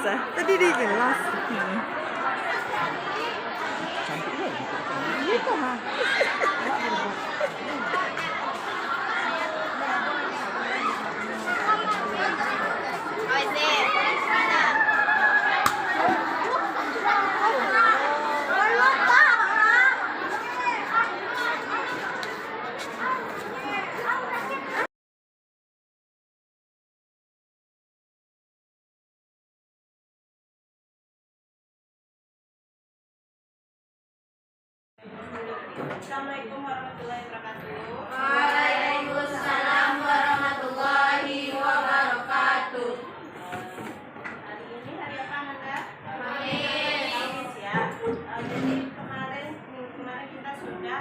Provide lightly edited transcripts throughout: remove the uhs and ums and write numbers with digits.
kelas ah? Tadi di kelas. Cantik ya gitu. Gitu mah. Assalamualaikum warahmatullahi wabarakatuh. Waalaikumsalam warahmatullahi wabarakatuh. Hari ini hari apa Nanda? Kamis. Ya. Jadi kemarin kita sudah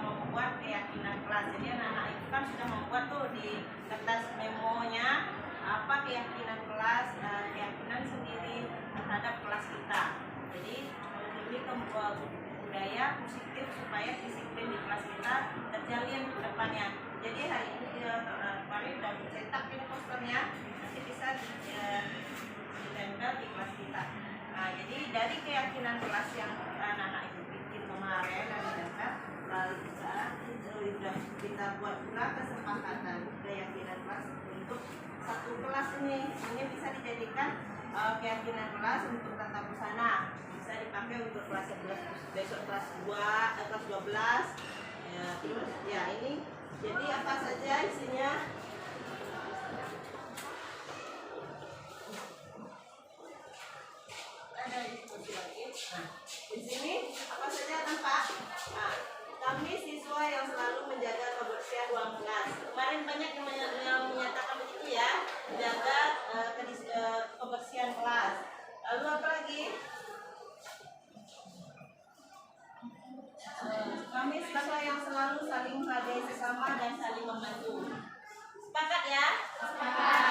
membuat keyakinan kelas. Jadi anak-anak itu kan sudah membuat tuh di kertas memonya apa keyakinan kelas, keyakinan sendiri terhadap kelas kita. Jadi lebih ke budaya positif supaya disiplin di kelas kita terjalin ke depannya. Jadi hari ini kemarin sudah dicetak ini posternya, nanti bisa ditempel di kelas kita. Nah, jadi dari keyakinan kelas yang anak-anak itu bikin kemarin dan ditempel, lalu kita buat pula kesepakatan keyakinan kelas untuk satu kelas ini bisa dijadikan keyakinan kelas untuk tata busana, bisa dipakai untuk kelas 11, besok kelas 2, kelas 12 ya, terus ya ini jadi apa saja isinya. Ada diskusi lagi. Nah, di sini apa saja tampak? Nah, kami siswa yang selalu menjaga kebersihan ruang kelas. Kemarin banyak yang menyatakan begitu ya, menjaga kebersihan kelas. Lalu apa lagi? Kami siswa yang selalu saling menghargai sesama dan saling membantu. Sepakat ya? Sepakat.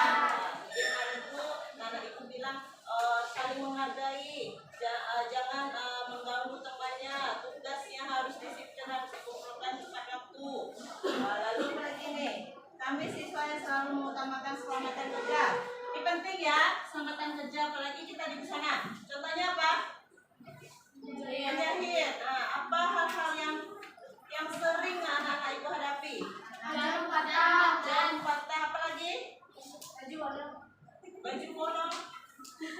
Kemarin itu anak itu bilang saling menghargai, jangan mengganggu temannya, tugasnya harus disiplin, harus dikumpulkan tepat waktu. Lalu apa lagi nih? Kami siswa yang selalu mengutamakan keselamatan kerja. Ini penting ya, keselamatan kerja apalagi kita di sana. Contohnya apa? Menjahit. Nah, apa hal-hal yang sering anak-anak ibu hadapi? Jarum patah, apa lagi? Baju bolong.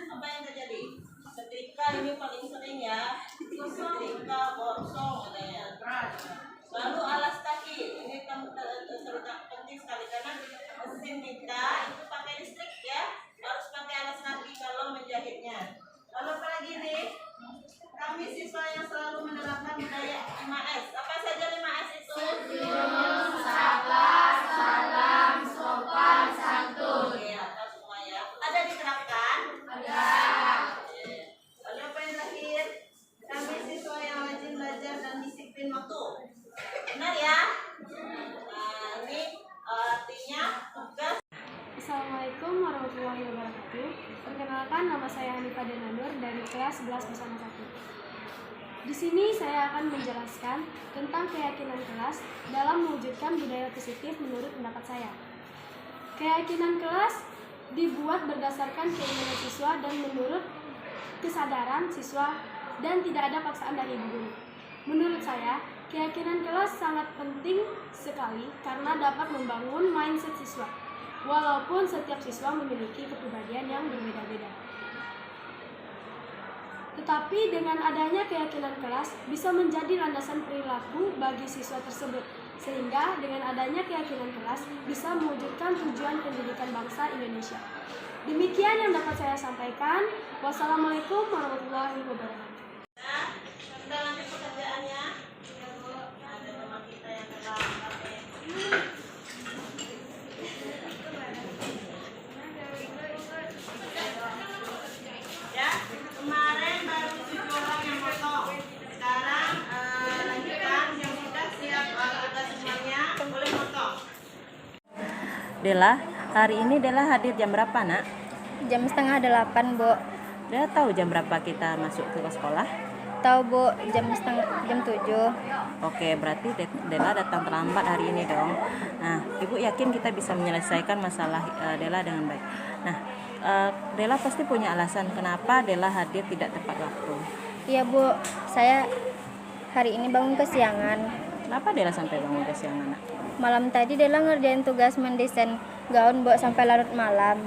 Apa yang terjadi? Setrika ini paling sering ya. Setrika, borsong, katanya. Lalu alas kaki, ini kan penting sekali karena mesin kita itu pakai listrik ya, harus pakai alas kaki kalau menjahitnya. Lalu apa lagi nih? Kami siswa yang selalu menerapkan budaya 5S. Apa saja 5S itu? Senyum, sabar, salam, sopan, santun. Ya, tahu semua ya. Ada diterapkan? Ada. Lalu apa yang terakhir? Kami siswa yang rajin belajar dan disiplin waktu. Benar ya? Nah, ini artinya tugas. Assalamualaikum warahmatullahi wabarakatuh. Perkenalkan, nama saya Hanifah Denanur dari kelas 11 bersama 1. Di sini saya akan menjelaskan tentang keyakinan kelas dalam mewujudkan budaya positif menurut pendapat saya. Keyakinan kelas dibuat berdasarkan keinginan siswa dan menurut kesadaran siswa dan tidak ada paksaan dari ibu guru. Menurut saya, keyakinan kelas sangat penting sekali karena dapat membangun mindset siswa. Walaupun setiap siswa memiliki kepribadian yang berbeda-beda. Tetapi dengan adanya keyakinan kelas bisa menjadi landasan perilaku bagi siswa tersebut. Sehingga dengan adanya keyakinan kelas bisa mewujudkan tujuan pendidikan bangsa Indonesia. Demikian yang dapat saya sampaikan. Wassalamualaikum warahmatullahi wabarakatuh. Nah, kita lanjut pekerjaannya. Ada teman kita yang telah ya, kemarin baru 7 orang yang potong. Sekarang lanjutkan yang sudah siap tugas semuanya boleh potong. Dela, hari ini Dela hadir jam berapa, Nak? Jam 7:30, Bu. Dela tahu jam berapa kita masuk ke sekolah? Tahu, Bu, jam 7. Oke, berarti Dela datang terlambat hari ini dong. Nah, Ibu yakin kita bisa menyelesaikan masalah Dela dengan baik. Nah, Dela pasti punya alasan kenapa Dela hadir tidak tepat waktu. Iya Bu, saya hari ini bangun kesiangan. Kenapa Dela sampai bangun kesiangan, Nak? Malam tadi Dela ngerjain tugas mendesain gaun Bu sampai larut malam.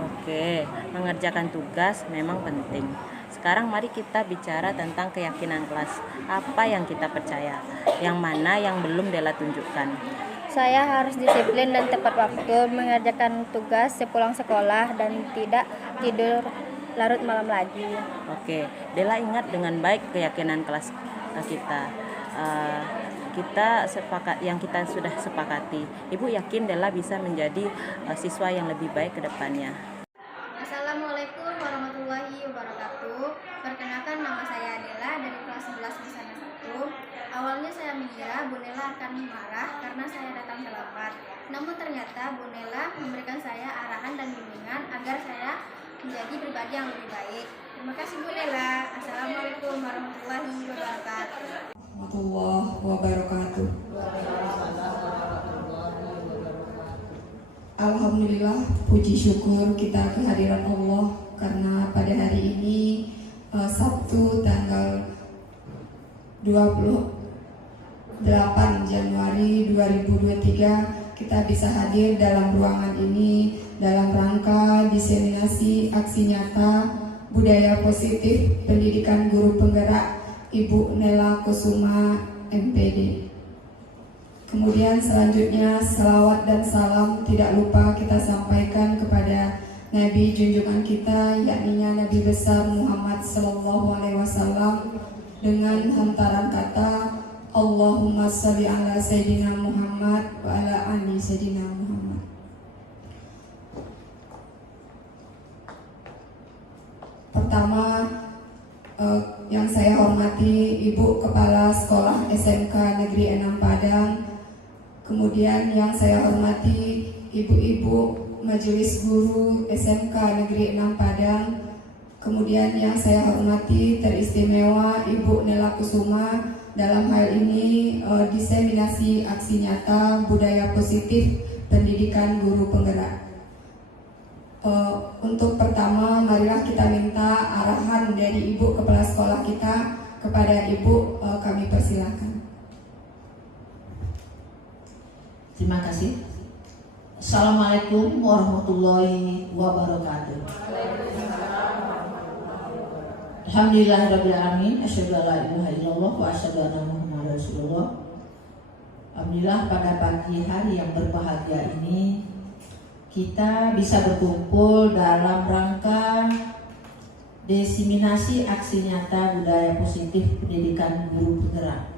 Oke, mengerjakan tugas memang penting. Sekarang mari kita bicara tentang keyakinan kelas. Apa yang kita percaya? Yang mana yang belum Dela tunjukkan? Saya harus disiplin dan tepat waktu mengerjakan tugas sepulang sekolah dan tidak tidur larut malam lagi. Oke, Dela ingat dengan baik keyakinan kelas kita. Kita sepakat yang kita sudah sepakati. Ibu yakin Dela bisa menjadi siswa yang lebih baik ke depannya. Assalamualaikum warahmatullahi wabarakatuh. Perkenalkan, nama saya Adela dari kelas 11 Busana 1. Awalnya saya mengira Bu Nela akan marah karena saya datang terlambat. Namun ternyata Bu Nela memberikan saya arahan dan bimbingan agar saya menjadi pribadi yang lebih baik. Terima kasih Bu Nela. Assalamualaikum warahmatullahi wabarakatuh. Warahmatullahi wabarakatuh. Alhamdulillah, puji syukur kita kehadiran Allah karena pada hari ini Sabtu tanggal 28 Januari 2023 kita bisa hadir dalam ruangan ini dalam rangka diseminasi aksi nyata budaya positif pendidikan guru penggerak Ibu Nela Kusuma MPD. Kemudian selanjutnya salawat dan salam tidak lupa kita sampaikan kepada Nabi junjungan kita, yakni Nabi besar Muhammad Sallallahu Alaihi Wasallam dengan hantaran kata Allahumma sholli ala Sayyidina Muhammad wa ala ali Sayyidina Muhammad. Pertama, yang saya hormati Ibu Kepala Sekolah SMK Negeri 6 Padang. Kemudian yang saya hormati ibu-ibu Majelis Guru SMK Negeri 6 Padang. Kemudian yang saya hormati teristimewa Ibu Nela Kusuma dalam hal ini diseminasi aksi nyata budaya positif pendidikan guru penggerak. Untuk pertama, marilah kita minta arahan dari Ibu Kepala Sekolah kita kepada Ibu, kami persilakan. Terima kasih. Assalamualaikum warahmatullahi wabarakatuh. Alhamdulillahirabbil alamin, asyhadu an la ilaha illallah wa asyhadu anna Muhammadar Rasulullah. Alhamdulillah, pada pagi hari yang berbahagia ini kita bisa berkumpul dalam rangka diseminasi aksi nyata budaya positif pendidikan guru penggerak.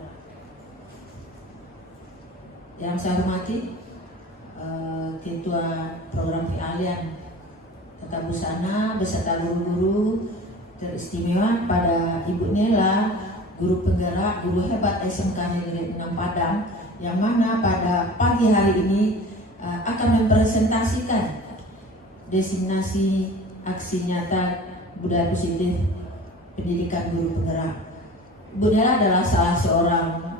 Yang saya hormati Ketua Program Keahlian Tata Busana beserta guru-guru teristimewa pada Ibu Nela, guru penggerak, guru hebat SMK Negeri 6 Padang, yang mana pada pagi hari ini akan mempresentasikan diseminasi aksi nyata budaya positif pendidikan guru penggerak. Ibu Nela adalah salah seorang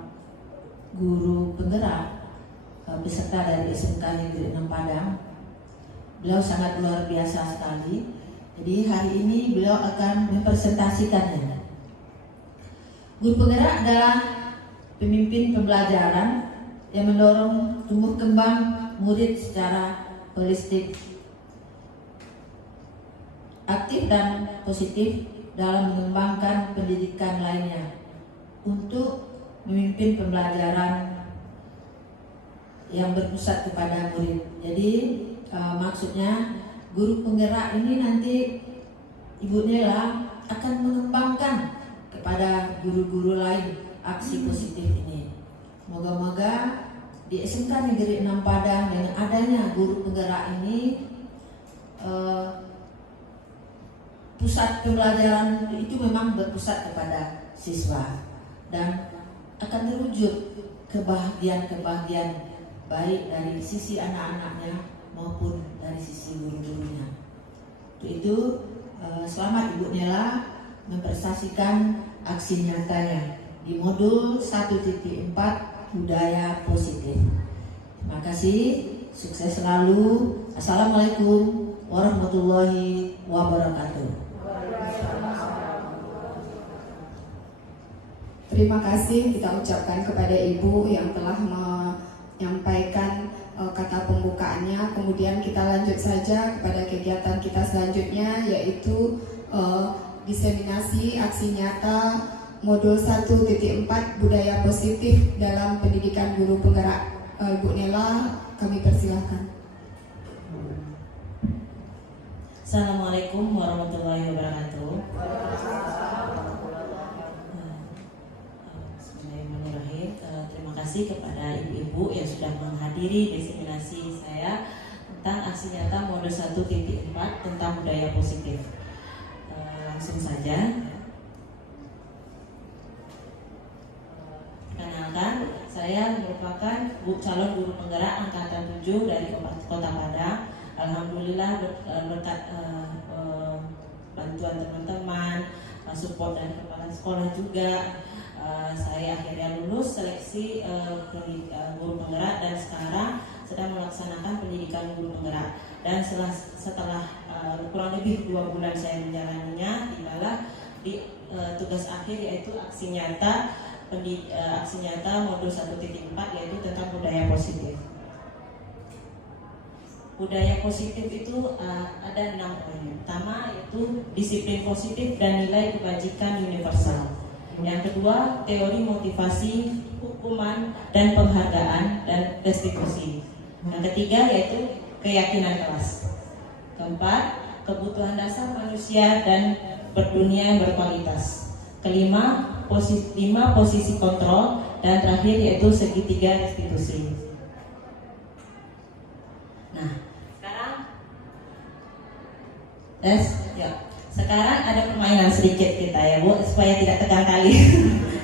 guru penggerak beserta dari SMK Negeri 6 Padang. Beliau sangat luar biasa sekali. Jadi hari ini beliau akan mempresentasikannya. Guru penggerak adalah pemimpin pembelajaran yang mendorong tumbuh kembang murid secara holistik, aktif dan positif dalam mengembangkan pendidikan lainnya untuk memimpin pembelajaran yang berpusat kepada murid. Jadi maksudnya guru penggerak ini nanti Ibu Nela akan mengembangkan kepada guru-guru lain aksi positif ini. Moga-moga di SMK Negeri 6 Padang dengan adanya guru penggerak ini pusat pembelajaran itu memang berpusat kepada siswa dan akan terwujud kebahagiaan baik dari sisi anak-anaknya maupun dari sisi guru-gurunya. Untuk itu selamat Ibu Nela mempresentasikan aksi nyatanya di modul 1.4 budaya positif. Terima kasih, sukses selalu. Assalamualaikum warahmatullahi wabarakatuh. Terima kasih kita ucapkan kepada Ibu yang telah menyampaikan kata pembukaannya. Kemudian kita lanjut saja kepada kegiatan kita selanjutnya, yaitu diseminasi aksi nyata modul 1.4 budaya positif dalam pendidikan guru penggerak. Ibu Nela, kami persilahkan. Assalamualaikum warahmatullahi wabarakatuh. Bismillahirrahmanirrahim. Terima kasih kepada ibu-ibu yang sudah menghadiri diseminasi saya tentang aksi nyata modul 1.4 tentang budaya positif. Langsung saja. Perkenalkan, saya merupakan calon guru penggerak angkatan 7 dari Kota Padang. Alhamdulillah berkat bantuan teman-teman, support dari kepala sekolah juga, saya akhirnya lulus seleksi guru penggerak dan sekarang sedang melaksanakan pendidikan guru penggerak. Dan setelah kurang lebih 2 bulan saya menjalaninya, tibalah di tugas akhir, yaitu aksi nyata modul 1.4, yaitu tentang budaya positif. Budaya positif itu ada 6 poin. Pertama yaitu disiplin positif dan nilai kebajikan universal. Yang kedua, teori motivasi, hukuman dan penghargaan dan restitusi. Yang ketiga yaitu keyakinan kelas. Keempat, kebutuhan dasar manusia dan berdunia yang berkualitas. Kelima, posisi kontrol, dan terakhir yaitu segitiga restitusi. Nah, sekarang ada permainan sedikit kita ya Bu, supaya tidak tegang kali.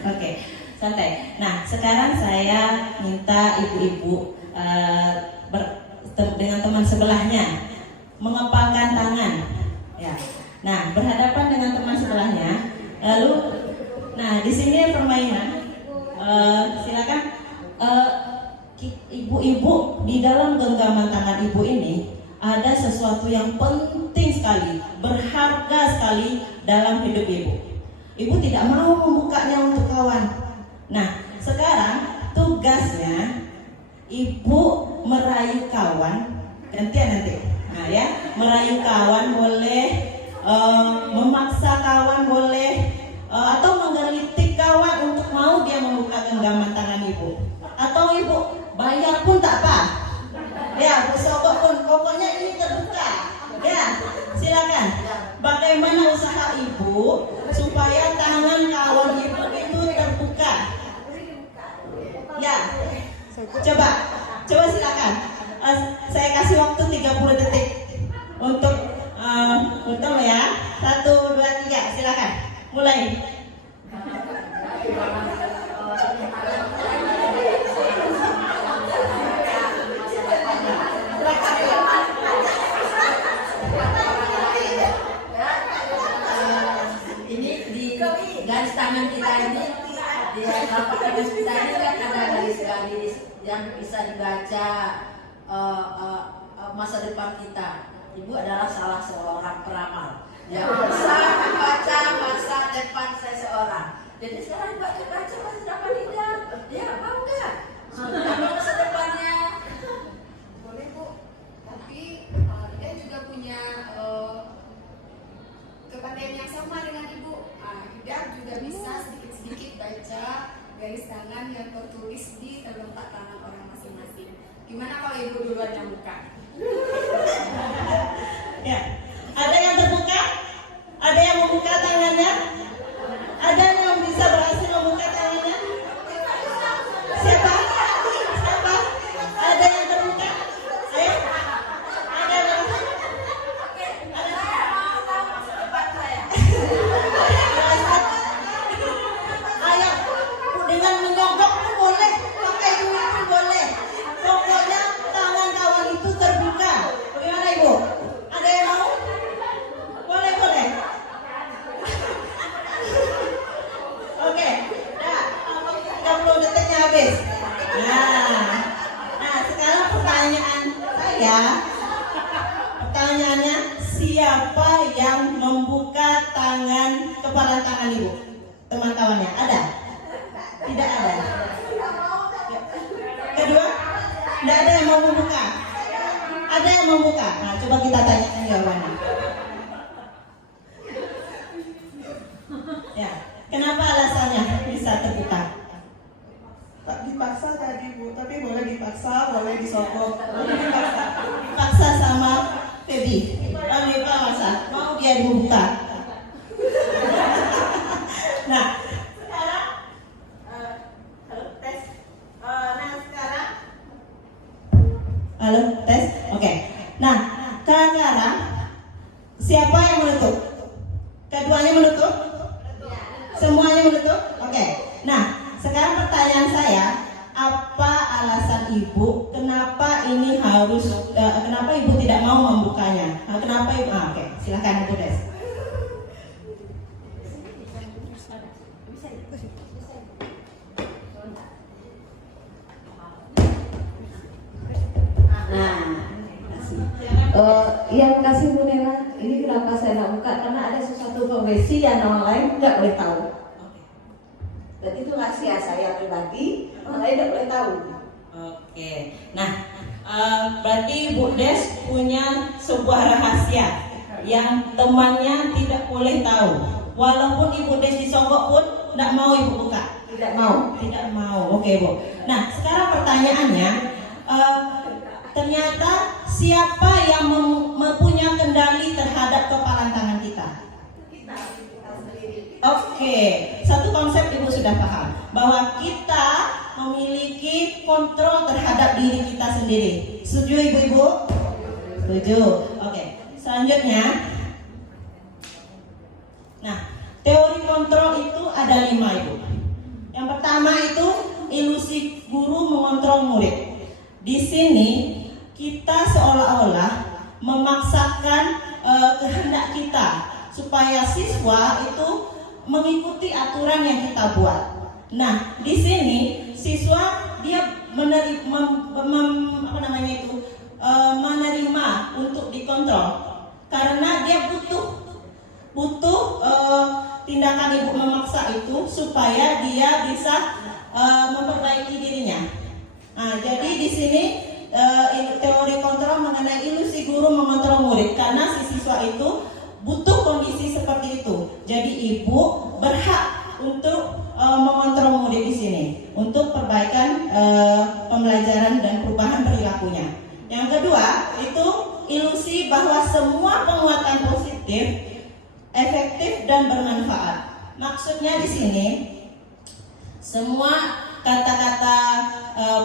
Oke, santai. Nah, sekarang saya minta ibu-ibu dengan teman sebelahnya mengepalkan tangan. Ya. Nah, berhadapan dengan teman sebelahnya. Lalu, nah di sini permainan. Silakan ibu-ibu, di dalam genggaman tangan ibu ini ada sesuatu yang penting sekali, berharga sekali dalam hidup ibu. Ibu tidak mau membukanya untuk kawan. Nah, sekarang tugasnya ibu merayu kawan, gantian nanti. Nah ya, merayu kawan boleh, memaksa kawan boleh, atau menggelitik kawan untuk mau dia membuka genggaman tangan ibu. Atau ibu bayar pun tak apa. Ya, bersogok pun, pokoknya ini terbuka. Ya, silakan. Bagaimana usaha ibu supaya tangan kawan ibu itu terbuka? Ya, coba silakan. Saya kasih waktu 30 detik untuk ya. 1, 2, 3, silakan. Mulai. Garis tangan kita ini, di telapak tangan kita ini kan ada garis-garis yang bisa dibaca masa depan kita. Ibu adalah salah seorang peramal yang bisa membaca masa depan seseorang. Jadi sekarang Ibu baca masa depan Ida. Ya, mau nggak? Masa depannya. Boleh Bu, tapi Ida juga punya kepandaian yang sama dengan Ibu. Ida juga bisa sedikit-sedikit baca garis tangan yang tertulis di telapak tangan orang masing-masing. Gimana kalau Ibu duluan yang buka? Ya, ada yang terbuka? Ada yang membuka tangannya? Ada yang bisa berhasil membuka tangannya? Siapa? Ada yang terbuka? Ayo. Ada yang Ayo, dengan menyogok pun boleh, pakai duit pun boleh. Pokoknya tangan kawan itu terbuka. Bagaimana Ibu? Ada yang mau? Boleh. Oke, nah 30 detiknya habis. Nah, sekarang pertanyaannya siapa yang membuka tangan kepala tangan ibu? Teman-temannya ada? Tidak ada. Kedua, tidak ada yang mau membuka. Ada yang membuka. Nah, coba kita tanyakan jawabannya. Ya, kenapa alasannya bisa terbuka? Tak dipaksa tadi Bu, tapi boleh dipaksa, boleh disogok. Dipaksa sama Feby. Lalu masa mau dia dibuka. Nah, sekarang halo tes. Nah, sekarang halo tes. Oke. Nah, sekarang siapa yang menutup? Keduanya menutup? Semuanya menutup? Oke. Nah, sekarang pertanyaan saya, apa alasan ibu kenapa ini harus kenapa ibu tidak mau membukanya? Nah, kenapa ibu? Oke, silakan ibu Des. Yang kasih Bu Nela, ini kenapa saya nggak buka? Karena ada sesuatu informasi yang orang lain nggak boleh tahu. Dan itu rahasia saya pribadi, orang lain nggak boleh tahu. Oke, nah berarti Bu Des punya sebuah rahasia yang temannya tidak boleh tahu. Walaupun Ibu Des disogok pun tidak mau Ibu buka. Tidak mau. Tidak mau. Oke Bu. Nah sekarang pertanyaannya, ternyata siapa yang mempunyai kendali terhadap kepala tangan kita? Oke, satu konsep Ibu sudah paham bahwa kita memiliki kontrol terhadap diri kita sendiri. Setuju Ibu-ibu? Setuju. Oke, selanjutnya. Nah, teori kontrol itu ada 5 Ibu. Yang pertama itu ilusi guru mengontrol murid. Di sini kita seolah-olah memaksakan kehendak kita supaya siswa itu mengikuti aturan yang kita buat. Nah, di sini siswa dia menerima untuk dikontrol karena dia butuh tindakan ibu memaksa itu supaya dia bisa memperbaiki dirinya. Nah, jadi di sini teori kontrol mengenai ilusi guru mengontrol murid karena si siswa itu butuh kondisi seperti itu. Jadi ibu berhak untuk mengontrol murid di sini untuk perbaikan pembelajaran dan perubahan perilakunya. Yang kedua itu ilusi bahwa semua penguatan positif efektif dan bermanfaat. Maksudnya di sini semua kata-kata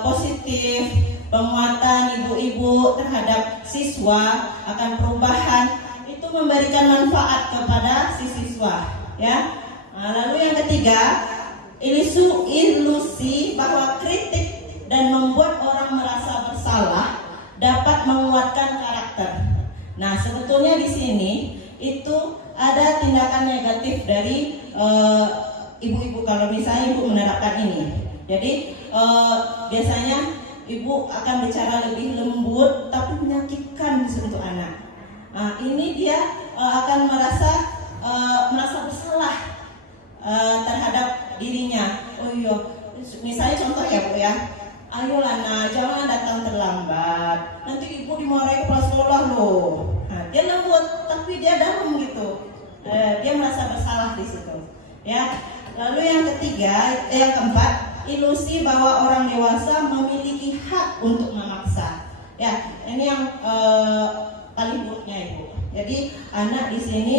positif penguatan ibu-ibu terhadap siswa akan perubahan itu memberikan manfaat kepada si siswa, ya. Nah, lalu yang ketiga, ilusi bahwa kritik dan membuat orang merasa bersalah dapat menguatkan karakter. Nah, sebetulnya di sini itu ada tindakan negatif dari ibu-ibu kalau misalnya ibu menerapkan ini. Jadi biasanya ibu akan bicara lebih lembut tapi menyakitkan untuk anak. Nah, ini dia akan merasa bersalah terhadap dirinya. Oh iya, misalnya contoh ya Bu ya. Ayolah nak, jangan datang terlambat. Nanti ibu dimarahi kepala sekolah loh. Nah, dia lembut tapi dia dalam gitu. Dia merasa bersalah di situ. Ya. Lalu yang ketiga, yang keempat, ilusi bahwa orang dewasa memiliki hak untuk memaksa. Ya, ini yang paling buruknya Ibu. Jadi anak di sini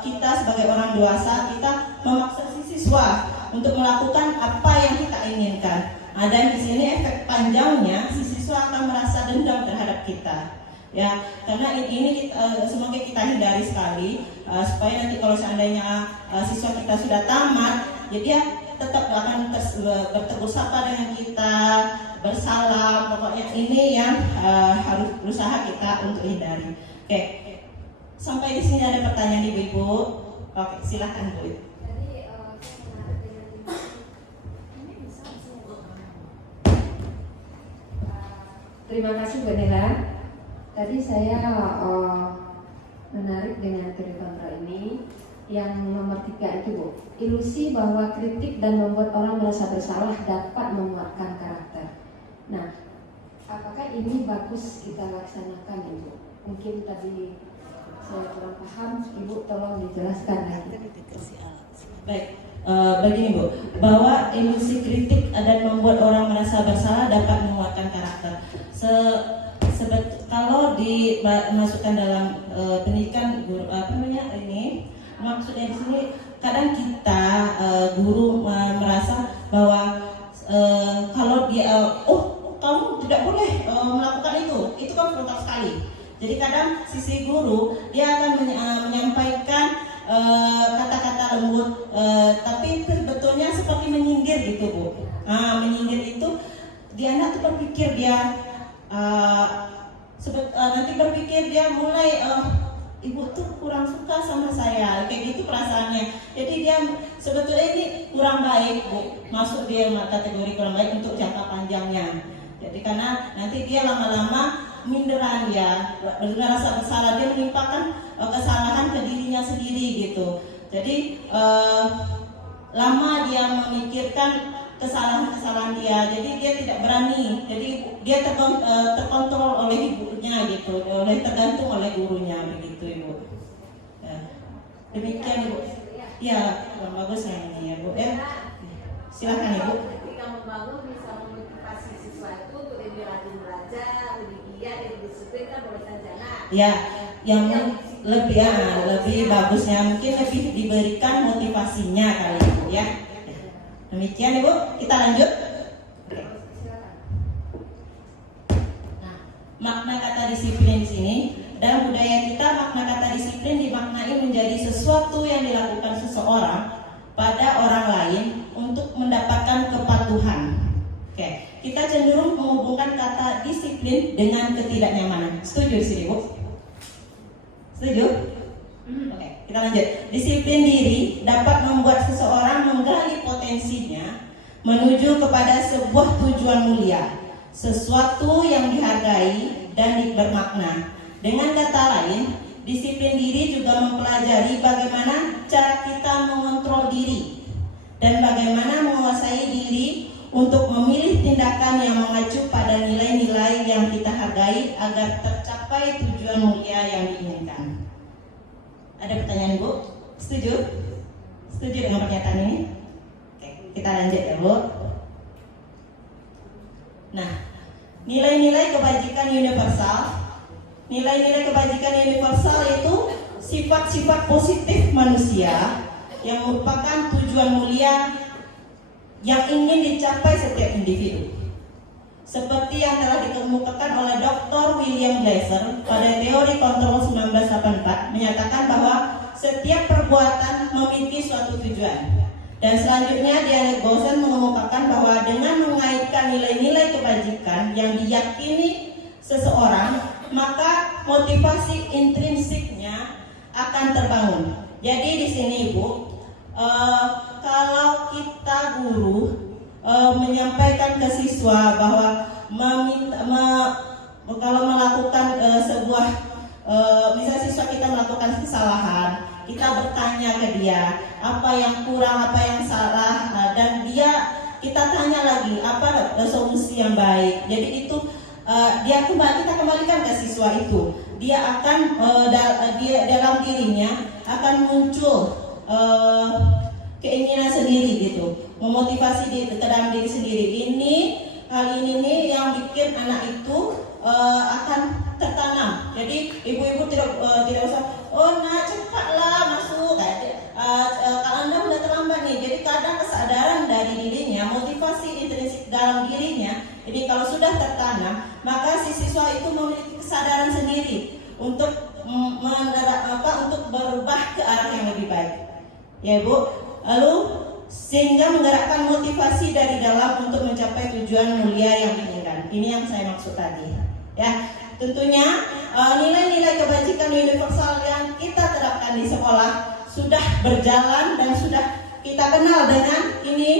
kita sebagai orang dewasa kita memaksa si siswa untuk melakukan apa yang kita inginkan. Nah, dan di sini efek panjangnya si siswa akan merasa dendam terhadap kita. Ya, karena ini semoga kita hindari sekali supaya nanti kalau seandainya siswa kita sudah tamat, jadi dia tetap akan bertegur sapa dengan kita, bersalam. Pokoknya ini yang harus berusaha kita untuk hindari. Oke, sampai di sini ada pertanyaan Ibu-ibu. Oke, silakan Bu. Terima kasih Bu Nela. Tadi saya menarik dengan teori kontrol ini. Yang nomor 3 itu Bu, ilusi bahwa kritik dan membuat orang merasa bersalah dapat menguatkan karakter. Nah, apakah ini bagus kita laksanakan Ibu? Mungkin tadi saya kurang paham, Ibu tolong dijelaskan lagi. Baik, begini Bu, bahwa ilusi kritik dan membuat orang merasa bersalah dapat menguatkan karakter. Kalau dimasukkan dalam pendidikan guru, maksudnya di sini kadang kita guru merasa bahwa kalau dia kamu tidak boleh melakukan itu kan frontal sekali. Jadi kadang sisi guru dia akan menyampaikan kata-kata lembut, tapi sebetulnya seperti menyindir gitu Bu. Menyindir itu dia anak tuh berpikir dia nanti berpikir dia mulai ibu tuh kurang suka sama saya, kayak gitu perasaannya. Jadi dia sebetulnya ini kurang baik Bu, masuk dia kategori kurang baik untuk jangka panjangnya. Jadi karena nanti dia lama-lama minderan, dia merasa bersalah, dia menimpakan kesalahan ke dirinya sendiri gitu. Jadi lama dia memikirkan kesalahan-kesalahan dia, jadi dia tidak berani, jadi dia terkontrol oleh ibunya gitu, tergantung oleh gurunya begitu Ibu. Ya. Demikian Ibu. Ya, kurang bagus yang ini ya Bu ya. Silakan Ibu. Ketika membangun bisa memotivasi siswa itu untuk lebih rajin belajar, lebih giat, lebih disiplin kan boleh saja. Nah, ya, yang lebih bagusnya mungkin lebih diberikan motivasinya kali Ibu ya. Demikian Ibu, kita lanjut. Nah, makna kata disiplin di sini dalam budaya kita, makna kata disiplin dimaknai menjadi sesuatu yang dilakukan seseorang pada orang lain untuk mendapatkan kepatuhan. Oke, kita cenderung menghubungkan kata disiplin dengan ketidaknyamanan. Setuju di sini Bu? Setuju? Oke, kita lanjut. Disiplin diri dapat membuat seseorang menggali potensinya menuju kepada sebuah tujuan mulia, sesuatu yang dihargai dan bermakna. Dengan kata lain, disiplin diri juga mempelajari bagaimana cara kita mengontrol diri dan bagaimana menguasai diri untuk memilih tindakan yang mengacu pada nilai-nilai yang kita hargai agar tercapai tujuan mulia yang diinginkan. Ada pertanyaan Bu? Setuju? Setuju dengan pernyataan ini? Oke, kita lanjut ya Bu. Nah, nilai-nilai kebajikan universal. Nilai-nilai kebajikan universal itu sifat-sifat positif manusia yang merupakan tujuan mulia yang ingin dicapai setiap individu. Seperti yang telah dikemukakan oleh Dr. William Glasser pada teori kontrol 1984 menyatakan bahwa setiap perbuatan memiliki suatu tujuan. Dan selanjutnya Diane Gosen mengemukakan bahwa dengan mengaitkan nilai-nilai kebajikan yang diyakini seseorang, maka motivasi intrinsiknya akan terbangun. Jadi di sini Ibu, kalau kita guru menyampaikan ke siswa bahwa kalau melakukan sebuah misalnya siswa kita melakukan kesalahan, kita bertanya ke dia apa yang kurang, apa yang salah, dan kita tanya lagi apa solusi yang baik. Jadi itu kita kembalikan ke siswa itu, dia akan dalam dirinya akan muncul keinginan sendiri gitu, memotivasi ke dalam diri sendiri. Hal ini nih yang bikin anak itu akan tertanam. Jadi ibu-ibu tidak usah cepatlah masuk. Kalau Anda udah terlambat nih. Jadi kadang kesadaran dari dirinya, motivasi intrinsik dalam dirinya. Jadi kalau sudah tertanam, maka si siswa itu memiliki kesadaran sendiri untuk untuk berubah ke arah yang lebih baik. Ya Bu. Lalu sehingga menggerakkan motivasi dari dalam untuk mencapai tujuan mulia yang diinginkan. Ini yang saya maksud tadi. Ya, tentunya nilai-nilai kebajikan universal yang kita terapkan di sekolah sudah berjalan dan sudah kita kenal dengan ini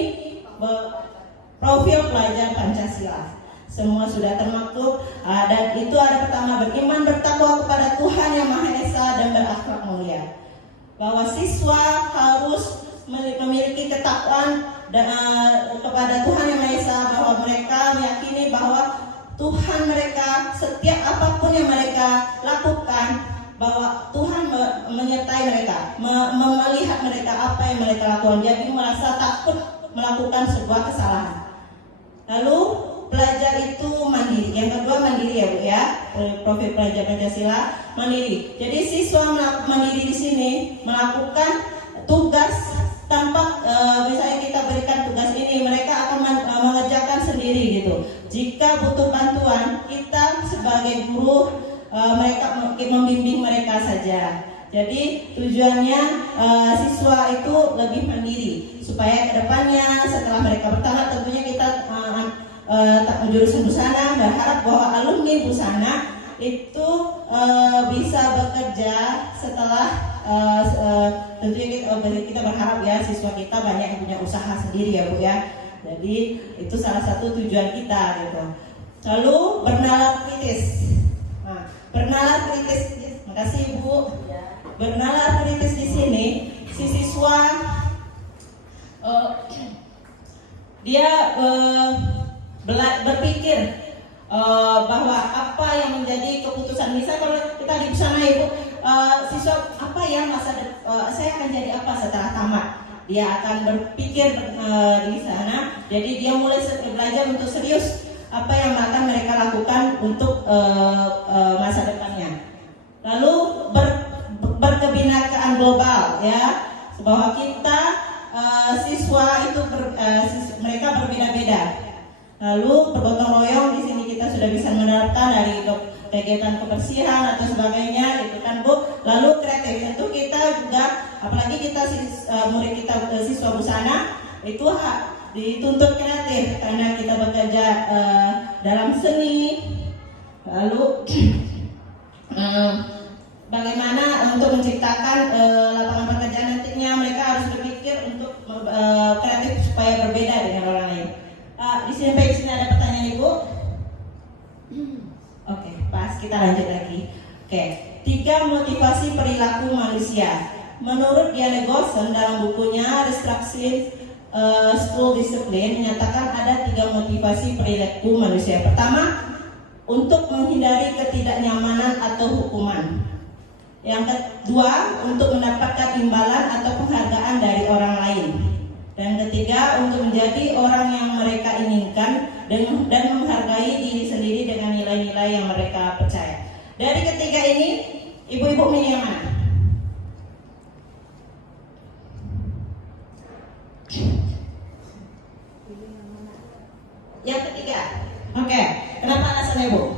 profil pelajar Pancasila. semua sudah termaktub. Dan itu ada pertama, beriman bertakwa kepada Tuhan yang Maha Esa dan berakhlak mulia. Bahwa siswa harus memiliki ketakwaan kepada Tuhan yang Maha Esa, bahwa mereka meyakini bahwa Tuhan mereka, setiap apapun yang mereka lakukan, bahwa Tuhan menyertai mereka, melihat mereka apa yang mereka lakukan, jadi merasa takut melakukan sebuah kesalahan. Lalu pelajar itu mandiri. Yang kedua mandiri ya Bu ya, profil pelajar Pancasila mandiri. Jadi siswa mandiri di sini melakukan tugas tanpa misalnya kita berikan tugas ini, mereka akan mengerjakan sendiri gitu. Jika butuh bantuan, kita sebagai guru mereka membimbing mereka saja. Jadi tujuannya siswa itu lebih mandiri supaya kedepannya setelah mereka bertamat, tentunya kita jurusan busana berharap bahwa alumni busana itu bisa bekerja setelah tentunya kita berharap ya siswa kita banyak yang punya usaha sendiri ya Bu ya. Jadi itu salah satu tujuan kita gitu. Lalu bernalar kritis. Nah, bernalar kritis, makasih Ibu. Bernalar kritis di sini si siswa dia berpikir bahwa apa yang menjadi keputusan. Misal kalau kita di sana Ibu, siswa apa ya saya akan jadi apa setelah tamat. Dia akan berpikir di sana. Jadi dia mulai belajar untuk serius apa yang akan mereka lakukan untuk masa depannya. Lalu berkebinekaan global ya, bahwa kita siswa itu mereka berbeda-beda. Lalu bergotong royong di sini kita sudah bisa menerapkan dari kegiatan kebersihan atau sebagainya gitu kan Bu. Lalu kreatif, tentu kita juga apalagi kita murid kita siswa busana itu dituntut kreatif karena kita bekerja dalam seni. Lalu bagaimana untuk menciptakan lapangan pekerjaan nantinya, mereka harus berpikir untuk kreatif supaya berbeda dengan orang lain. Di sini ada pertanyaan Ibu. Oke, pas kita lanjut lagi. Oke, 3 motivasi perilaku manusia. Menurut Diana Gosson dalam bukunya Restructuring School Discipline menyatakan ada 3 motivasi perilaku manusia. Pertama, untuk menghindari ketidaknyamanan atau hukuman. Yang kedua, untuk mendapatkan imbalan atau penghargaan dari orang lain. Dan ketiga, untuk menjadi orang yang mereka inginkan dan menghargai diri sendiri dengan nilai-nilai yang mereka percaya. Dari ketiga ini, ibu-ibu milih yang mana? Yang ketiga. Oke, kenapa alasannya Bu?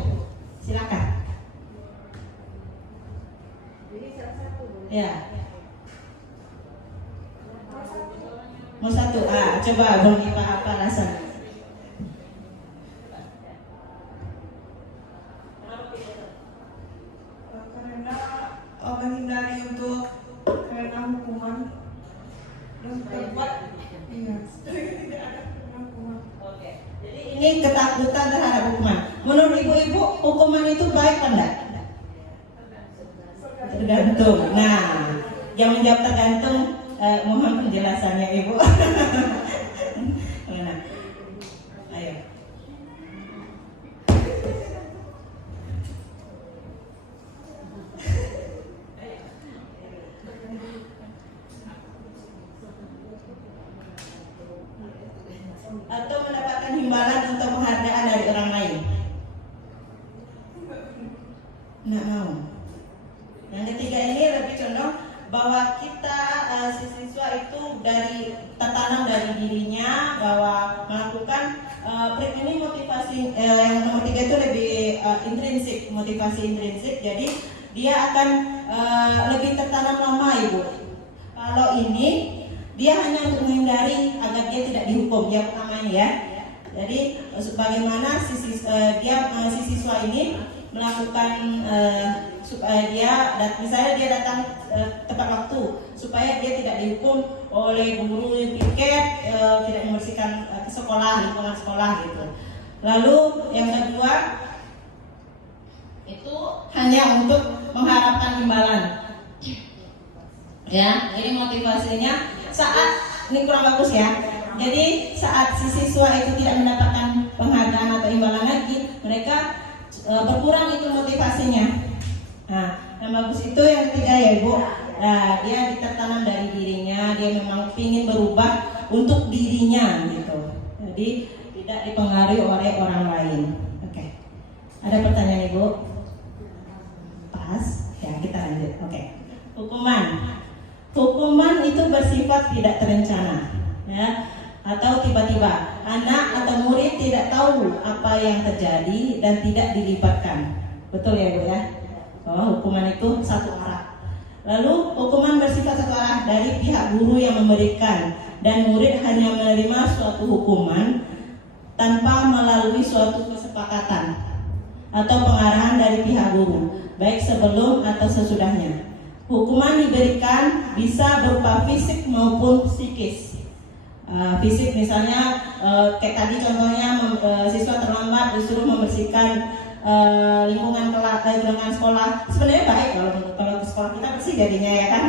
Silakan. Ya. Mau satu, coba Bang Ipa apa alasan? Karena menghindari untuk kena hukuman dan terbuat tidak ada hukuman. Oke. Jadi ini ketakutan terhadap hukuman. Menurut ibu-ibu hukuman itu baik atau enggak? Tergantung. Nah, yang menjawab tergantung. Mohon penjelasannya Ibu. Nah, ayo. Atau mendapatkan imbalan untuk penghargaan dari orang lain. Nggak mau. Yang ketiga ini lebih condong bahwa kita si siswa itu tertanam dari dirinya bahwa melakukan ini motivasi yang nomor 3 itu lebih intrinsik, motivasi intrinsik. Jadi dia akan lebih tertanam lama Ibu. Kalau ini dia hanya untuk menghindari agar dia tidak dihukum, yang pertamanya ya. Jadi bagaimana si siswa ini melakukan supaya dia misalnya dia datang tepat waktu supaya dia tidak dihukum oleh guru piket tidak membersihkan sekolah, lingkungan sekolah gitu. Lalu yang kedua itu hanya untuk mengharapkan imbalan. Ya, jadi motivasinya saat ini kurang bagus ya. Jadi saat si siswa itu tidak mendapatkan penghargaan atau imbalan lagi, mereka berkurang itu motivasinya. Nah, yang bagus itu yang ketiga ya Ibu. Nah, dia tertanam dari dirinya, dia memang ingin berubah untuk dirinya gitu. Jadi tidak dipengaruhi oleh orang lain. Oke. Ada pertanyaan Ibu? Pas. Ya, kita lanjut. Oke. Hukuman itu bersifat tidak terencana, ya, atau tiba-tiba. Anak atau murid tidak tahu apa yang terjadi dan tidak dilibatkan. Betul ya Bu ya? Oh, hukuman itu satu arah. Lalu hukuman bersifat satu arah dari pihak guru yang memberikan, dan murid hanya menerima suatu hukuman tanpa melalui suatu kesepakatan atau pengarahan dari pihak guru, baik sebelum atau sesudahnya. Hukuman diberikan bisa berupa fisik maupun psikis. Fisik misalnya kayak tadi contohnya siswa terlambat disuruh membersihkan lingkungan sekolah. Sebenarnya baik kalau sekolah kita bersih jadinya ya kan.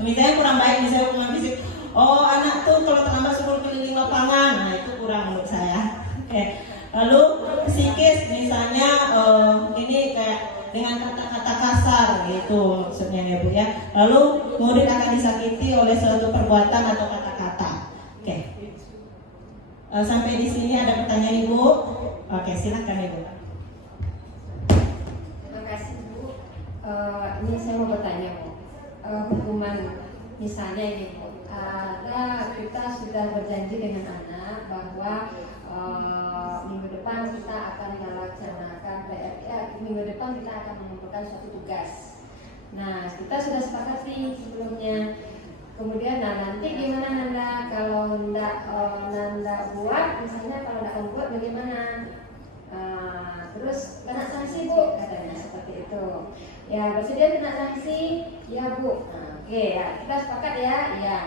Misalnya kurang baik misalnya hukuman fisik. Oh, anak tuh kalau terlambat suruh keliling lapangan. Nah, itu kurang menurut saya. Oke. Lalu psikis misalnya ini kayak dengan kata-kata kasar gitu maksudnya ya Bu ya. Lalu murid akan disakiti oleh suatu perbuatan atau kata-kata. Oke. Sampai di sini ada pertanyaan Ibu? Oke, silakan Ibu. Terima kasih Bu. Ini saya mau bertanya Bu. Hukuman misalnya ini Bu. Kita sudah berjanji dengan anak bahwa minggu depan kita akan melaksanakan minggu depan kita akan mengumpulkan suatu tugas. Nah, kita sudah sepakati sebelumnya. Kemudian, nanti gimana Nanda kalau Nanda buat, misalnya kalau Nanda buat bagaimana? Terus kena sanksi Bu, katanya seperti itu. Ya, bersedia kena sanksi? Ya Bu. Oke, ya kita sepakat ya. Ya.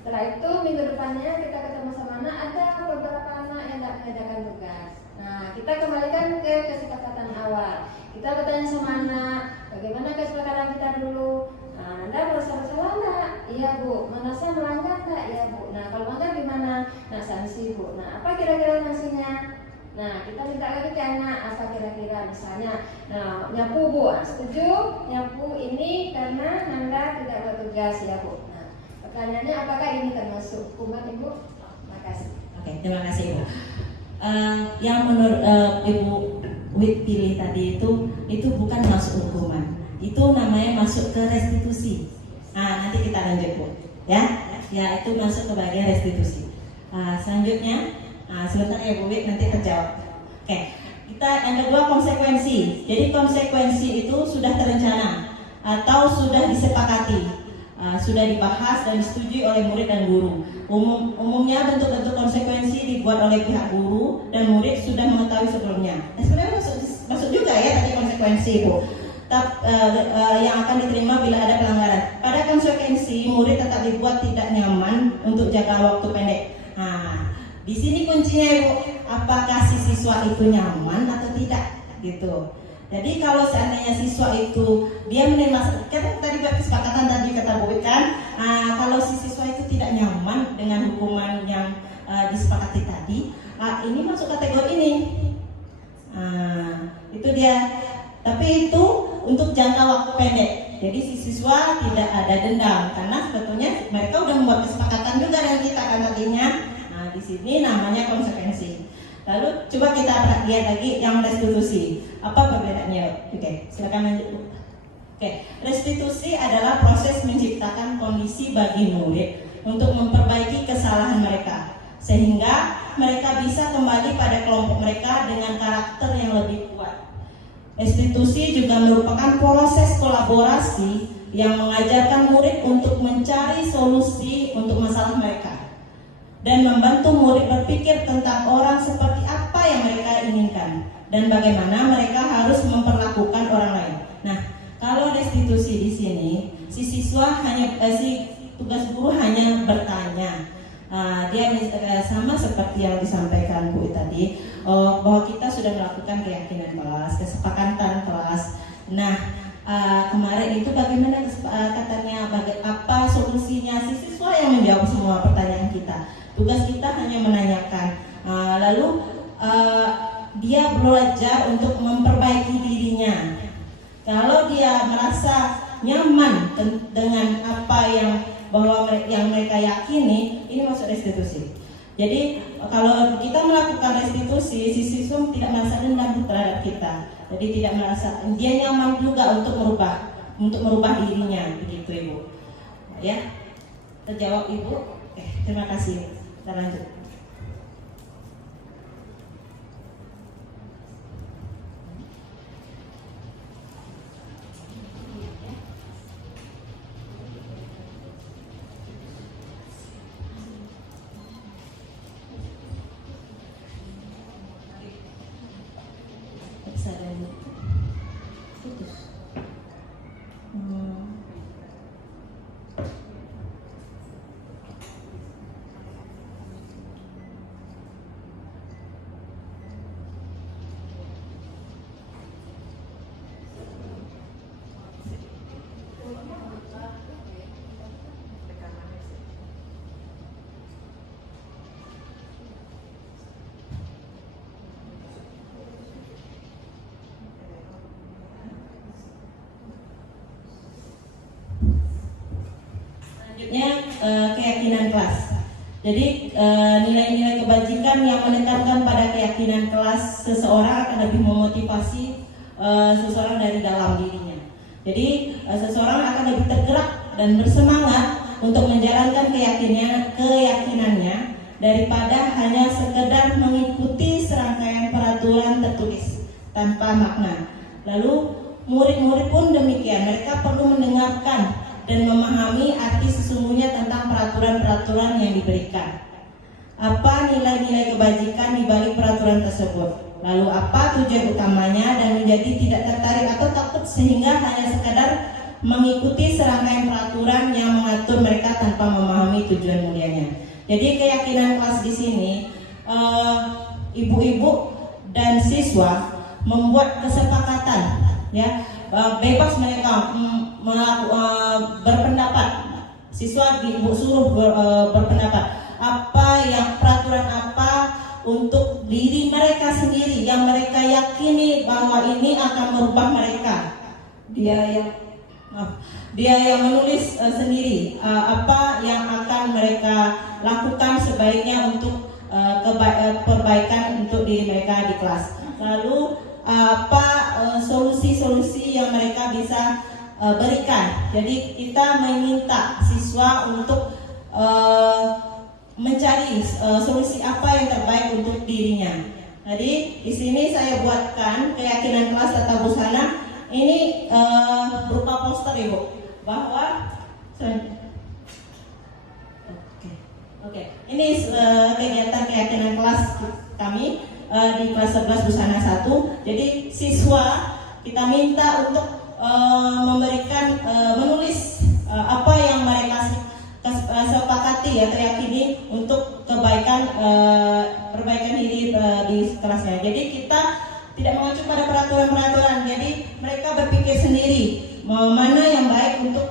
Setelah itu minggu depannya kita ketemu sama anak, ada beberapa anak yang tidak mengerjakan tugas. Nah, kita kembalikan ke kesepakatan awal. Kita bertanya sama anak, bagaimana kesepakatan kita dulu? Nah, Anda merasa bersalah enggak? Iya Bu. Merasa melanggar enggak? Iya Bu. Nah, kalau melanggar gimana? Nah, sanksi Bu. Nah, apa kira-kira sanksinya? Nah, kita minta lagi ke anak, apa kira-kira misalnya, nah, nyapu Bu, setuju? Nyapu ini karena Anda tidak bertugas ya Bu. Nah, pertanyaannya apakah ini termasuk hukuman Ibu? Terima kasih. Oke, terima kasih Ibu. Yang menurut Ibu Wit pilih tadi itu bukan masuk hukuman, itu namanya masuk ke restitusi. Nah, nanti kita lanjut Bu, ya itu masuk ke bagian restitusi. Selanjutnya, sebentar ya Bu Wit, nanti terjawab. Oke, kita yang kedua konsekuensi. Jadi konsekuensi itu sudah terencana atau sudah disepakati, sudah dibahas dan disetujui oleh murid dan guru. Umumnya bentuk-bentuk konsekuensi dibuat oleh pihak guru dan murid sudah mengetahui sebelumnya. Sebenarnya masuk juga ya tadi konsekuensi Bu. Yang akan diterima bila ada pelanggaran. Pada konsekuensi murid tetap dibuat tidak nyaman untuk jangka waktu pendek. Nah, di sini kuncinya Ibu, apakah si siswa itu nyaman atau tidak gitu. Jadi kalau seandainya siswa itu dia menerima, kan tadi kesepakatan tadi kata Bu kan, kalau si siswa itu tidak nyaman dengan hukuman yang disepakati tadi, ini masuk kategori ini. Itu dia. Tapi itu untuk jangka waktu pendek. Jadi si siswa tidak ada dendam karena sebetulnya mereka udah membuat kesepakatan juga dengan kita kan tadinya. Nah, di sini namanya konsekuensi. Lalu coba kita lihat lagi yang restitusi. Apa perbedaannya? Oke, silakan lanjut. Oke, restitusi adalah proses menciptakan kondisi bagi murid untuk memperbaiki kesalahan mereka sehingga mereka bisa kembali pada kelompok mereka dengan karakter yang lebih kuat. Restitusi juga merupakan proses kolaborasi yang mengajarkan murid untuk mencari solusi untuk masalah mereka dan membantu murid berpikir tentang orang seperti apa yang mereka inginkan dan bagaimana mereka harus memperlakukan orang lain. Nah, kalau restitusi di sini, si siswa si tugas guru hanya bertanya. Dia sama seperti seperti yang disampaikan Bu tadi, bahwa kita sudah melakukan keyakinan kelas, kesepakatan kelas. Nah, kemarin itu bagaimana kesepakatannya, apa solusinya? Siswa yang menjawab semua pertanyaan kita. Tugas kita hanya menanyakan. Lalu dia belajar untuk memperbaiki dirinya. Kalau dia merasa nyaman dengan apa yang mereka yakini, ini masuk restitusi. Jadi kalau kita melakukan restitusi, si siswa tidak merasa dendam terhadap kita. Jadi tidak merasa, dia nyaman juga untuk merubah dirinya, begitu Ibu. Ya, terjawab Ibu. Terima kasih. Kita lanjut. Keyakinan kelas. Jadi nilai-nilai kebajikan yang menekankan pada keyakinan kelas seseorang akan lebih memotivasi seseorang dari dalam dirinya. Jadi seseorang akan lebih tergerak dan bersemangat untuk menjalankan keyakinannya daripada hanya sekedar mengikuti serangkaian peraturan tertulis tanpa makna. Lalu murid-murid pun demikian, mereka perlu mendengarkan dan memahami arti sesungguhnya tentang peraturan-peraturan yang diberikan. Apa nilai-nilai kebajikan di balik peraturan tersebut? Lalu apa tujuan utamanya, dan menjadi tidak tertarik atau takut sehingga hanya sekadar mengikuti serangkaian peraturan yang mengatur mereka tanpa memahami tujuan mulianya. Jadi keyakinan kelas di sini, ibu-ibu dan siswa membuat kesepakatan, ya, bebas mereka berpendapat. Siswa ibu suruh berpendapat apa yang peraturan apa untuk diri mereka sendiri yang mereka yakini bahwa ini akan merubah mereka. Dia yang menulis sendiri apa yang akan mereka lakukan sebaiknya untuk perbaikan untuk diri mereka di kelas. Lalu apa solusi-solusi yang mereka bisa berikan. Jadi kita meminta siswa untuk mencari solusi apa yang terbaik untuk dirinya. Jadi di sini saya buatkan keyakinan kelas tata busana. Ini berupa poster Ibu, bahwa ini kegiatan keyakinan kelas kami di kelas 11 busana 1. Jadi siswa kita minta untuk menulis apa yang mereka sepakati, ya, teriyakini untuk perbaikan diri di kelasnya. Jadi kita tidak mengacu pada peraturan-peraturan. Jadi mereka berpikir sendiri mana yang baik untuk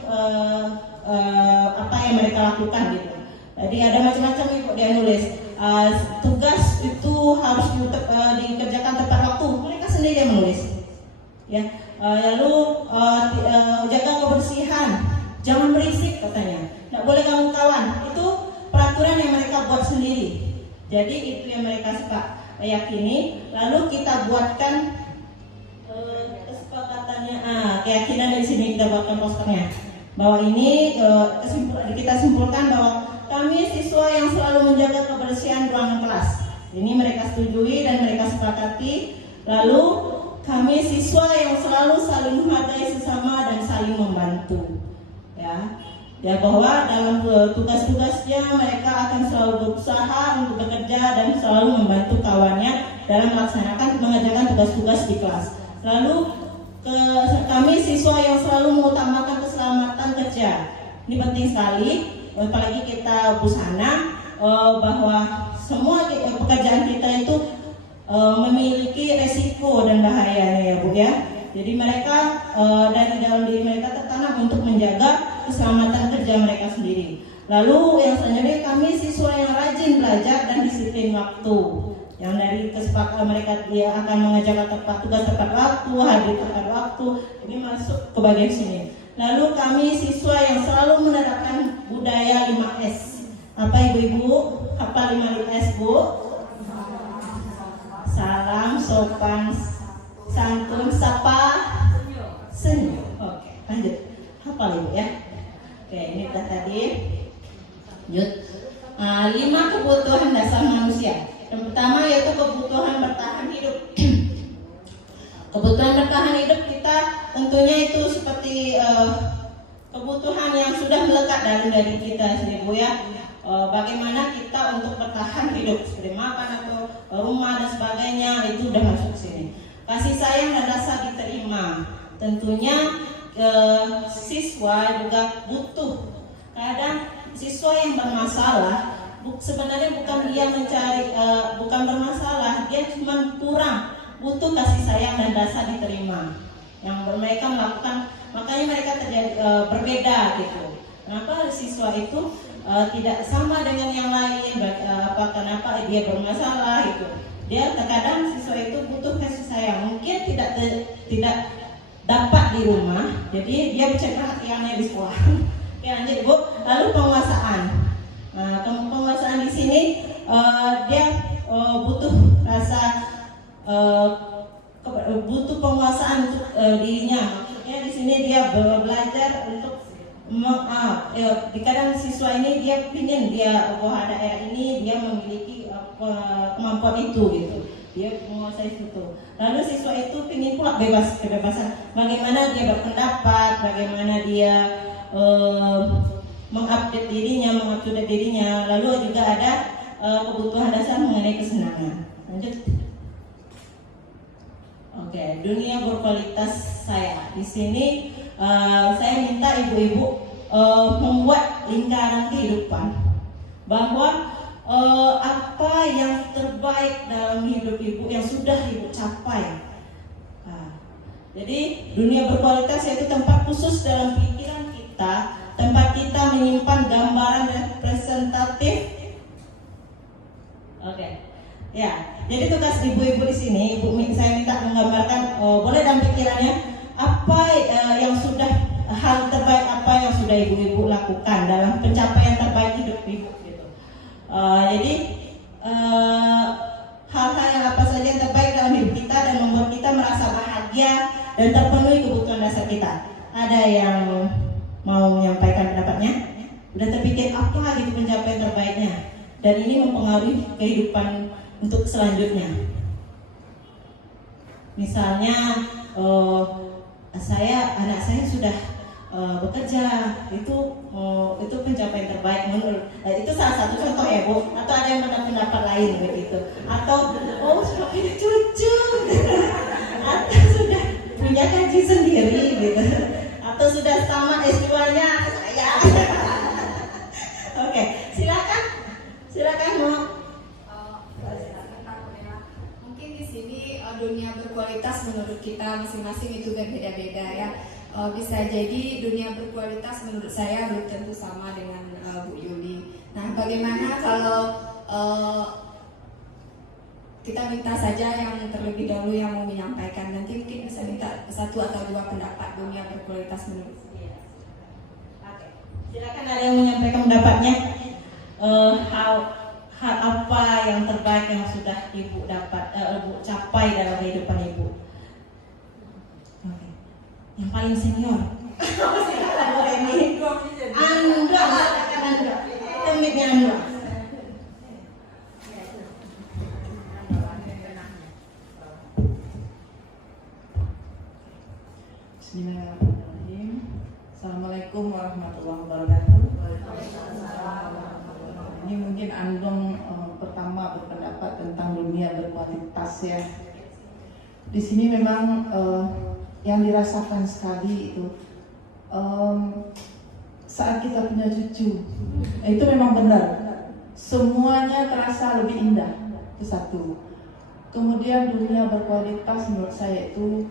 apa yang mereka lakukan gitu. Jadi ada macam-macam Ibu dia nulis. Tugas itu harus dikerjakan tepat waktu. Mereka sendiri yang menulis. Ya. Lalu jaga kebersihan, jangan berisik katanya. Tidak boleh ganggu kawan. Itu peraturan yang mereka buat sendiri. Jadi itu yang mereka suka yakini. Lalu kita buatkan kesepakatannya. Keyakinan di sini kita buatkan posternya. Bahwa ini kita simpulkan bahwa kami siswa yang selalu menjaga kebersihan ruangan kelas. Ini mereka setujui dan mereka sepakati. Lalu kami siswa yang selalu saling menghargai sesama dan saling membantu. Ya, bahwa dalam tugas-tugasnya mereka akan selalu berusaha untuk bekerja dan selalu membantu kawannya dalam mengerjakan tugas-tugas di kelas. Lalu kami siswa yang selalu mengutamakan keselamatan kerja. Ini penting sekali, apalagi kita busana, bahwa semua pekerjaan kita itu memiliki resiko dan bahayanya ya Bu ya. Jadi mereka dari dalam diri mereka tertanam untuk menjaga keselamatan kerja mereka sendiri. Lalu yang selanjutnya kami siswa yang rajin belajar dan disiplin waktu. Yang dari kesepakatan mereka dia akan mengerjakan tugas tepat waktu, hadir tepat waktu. Ini masuk ke bagian sini. Lalu kami siswa yang selalu menerapkan budaya 5S. Apa ibu-ibu? Apa 5S Bu? Salam, sopan, santun, sapa, senyum. Oke, lanjut. Hafal ibu ya. Oke, ini udah tadi. Lanjut. 5 kebutuhan dasar manusia. Yang pertama yaitu kebutuhan bertahan hidup. Kebutuhan bertahan hidup kita tentunya itu seperti kebutuhan yang sudah melekat dalam diri kita sendiri Bu ya. Bagaimana kita untuk bertahan hidup seperti makan atau rumah dan sebagainya itu udah masuk sini. Kasih sayang dan rasa diterima. Tentunya siswa juga butuh. Kadang siswa yang bermasalah sebenarnya bukan dia mencari bukan bermasalah, dia cuma kurang butuh kasih sayang dan rasa diterima yang mereka melakukan, makanya mereka terjadi berbeda gitu. Kenapa siswa itu tidak sama dengan yang lain? Kenapa dia bermasalah itu? Dia terkadang siswa itu butuh kasih sayang, mungkin tidak dapat di rumah, jadi dia mencari perhatiannya di sekolah. Oke, lanjut Bu. Lalu penguasaan. Penguasaan di sini dia butuh rasa butuh penguasaan untuk dirinya. Maksudnya di sini dia belajar untuk kadang siswa ini dia pingin bahwa daerah ini dia memiliki kemampuan itu gitu. Dia menguasai itu. Lalu siswa itu pingin pula kebebasan. Bagaimana dia berpendapat, bagaimana dia mengupdate dirinya. Lalu juga ada kebutuhan dasar mengenai kesenangan. Lanjut. Oke, dunia berkualitas saya. Di sini saya minta ibu-ibu membuat lingkaran kehidupan bahwa apa yang terbaik dalam hidup ibu yang sudah ibu capai. Jadi dunia berkualitas yaitu tempat khusus dalam pikiran kita, tempat kita menyimpan gambaran representatif. Oke. Ya, jadi tugas ibu-ibu di sini, saya minta menggambarkan boleh dalam pikirannya apa yang sudah hal terbaik apa yang sudah ibu-ibu lakukan dalam pencapaian terbaik hidup ibu gitu. Jadi hal-hal yang apa saja yang terbaik dalam hidup kita dan membuat kita merasa bahagia dan terpenuhi kebutuhan dasar kita. Ada yang mau menyampaikan pendapatnya? Udah terpikir apa gitu pencapaian terbaiknya? Dan ini mempengaruhi kehidupan untuk selanjutnya. Misalnya anak saya sudah bekerja, itu pencapaian terbaik menurut itu salah satu contoh ya Bu. Atau ada yang pendapat lain begitu. Atau sudah punya cucu, atau sudah punya gaji sendiri gitu. Atau sudah tamat S2-nya saya. Oke, silakan mau. Mungkin di sini dunia berkualitas menurut kita masing-masing itu berbeda-beda ya. Bisa jadi dunia berkualitas menurut saya belum tentu sama dengan Bu Yuli. Nah, bagaimana kalau kita minta saja yang terlebih dahulu yang mau menyampaikan, nanti mungkin bisa minta 1 atau 2 pendapat dunia berkualitas menurut saya. Oke, silakan ada yang menyampaikan pendapatnya. Hal apa yang terbaik yang sudah ibu dapat, ibu capai dalam kehidupan ibu? Oke, yang paling senior. Andra, temitnya Andra. Bismillahirrahmanirrahim. Assalamualaikum warahmatullahi wabarakatuh. Ini mungkin Andong pertama berpendapat tentang dunia berkualitas ya. Di sini memang yang dirasakan sekali itu saat kita punya cucu, itu memang benar. semuanya terasa lebih indah. Itu satu. Kemudian dunia berkualitas menurut saya itu